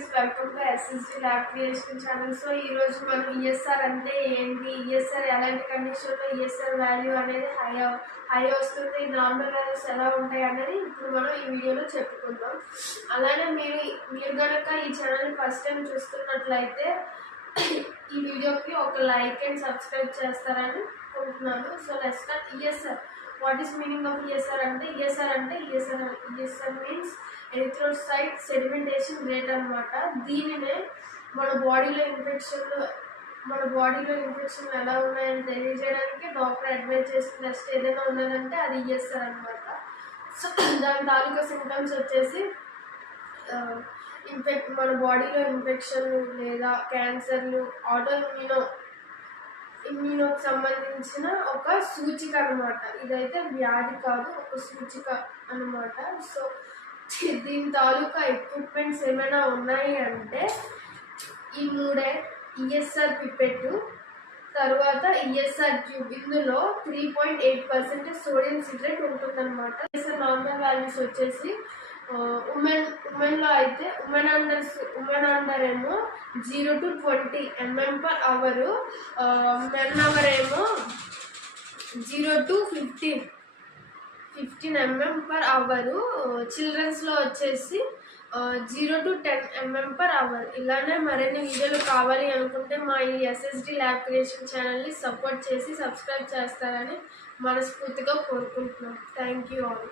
Friends, welcome to SSD lab creation channel. So ఈరోజు మనం ESR అంటే ఏంటి, ఈఎస్ఆర్ ఎలాంటి కండిషన్లో ఈఎస్ఆర్ వాల్యూ అనేది హై వస్తుంది, నార్మల్ వాల్యూస్ ఎలా ఉంటాయి అనేది ఇప్పుడు మనం ఈ వీడియోలో చెప్పుకుందాం. అలానే మీరు కనుక ఈ ఛానల్ ఫస్ట్ టైం చూస్తున్నట్లయితే ఈ వీడియోకి ఒక లైక్ అండ్ సబ్స్క్రైబ్ చేస్తారని అనుకుంటున్నాను. So let's start. ESR, what is meaning of ESR అంటే ESR means erythrocyte sedimentation rate అనమాట. దీనినే మన బాడీలో ఇన్ఫెక్షన్ ఎలా ఉన్నాయని తెలియజేయడానికి డాక్టర్ అడ్వైజ్ చేసిన టెస్ట్ ఏదైనా ఉన్నదంటే అది ఈఎస్ఆర్ అనమాట. సో దాని తాలూకా సింటమ్స్ వచ్చేసి మన బాడీలో ఇన్ఫెక్షన్ లేదా క్యాన్సర్లు, ఇమ్యూనోకి సంబంధించిన ఒక సూచిక అనమాట. ఇదైతే వ్యాధి కాదు, ఒక సూచిక అనమాట. సో దీని తాలూకా ఎక్విప్మెంట్స్ ఏమైనా ఉన్నాయి అంటే ఈ మూడే: ఈఎస్ఆర్ పిపెట్, తర్వాత ఈఎస్ఆర్ ట్యూబ్. ఇందులో 3.8% సోడియం సిట్రేట్ ఉంటుందన్నమాట. ఈఎస్ఆర్ నార్మల్ వాల్యూస్ వచ్చేసి ఉమెన్లో అయితే ఉమెన్ అండర్ ఏమో 0 to 20 mm/hour, మెన్ అవర్ ఏమో 0 to 15 mm/hour, చిల్డ్రన్స్లో వచ్చేసి 0 to 10 mm/hour. ఇలానే మరిన్ని వీడియోలు కావాలి అనుకుంటే మా ఈ ఎస్ఎస్డి ల్యాబ్ క్రియేషన్ ఛానల్ని సపోర్ట్ చేసి సబ్స్క్రైబ్ చేస్తారని మనస్ఫూర్తిగా కోరుకుంటున్నాం. Thank you all.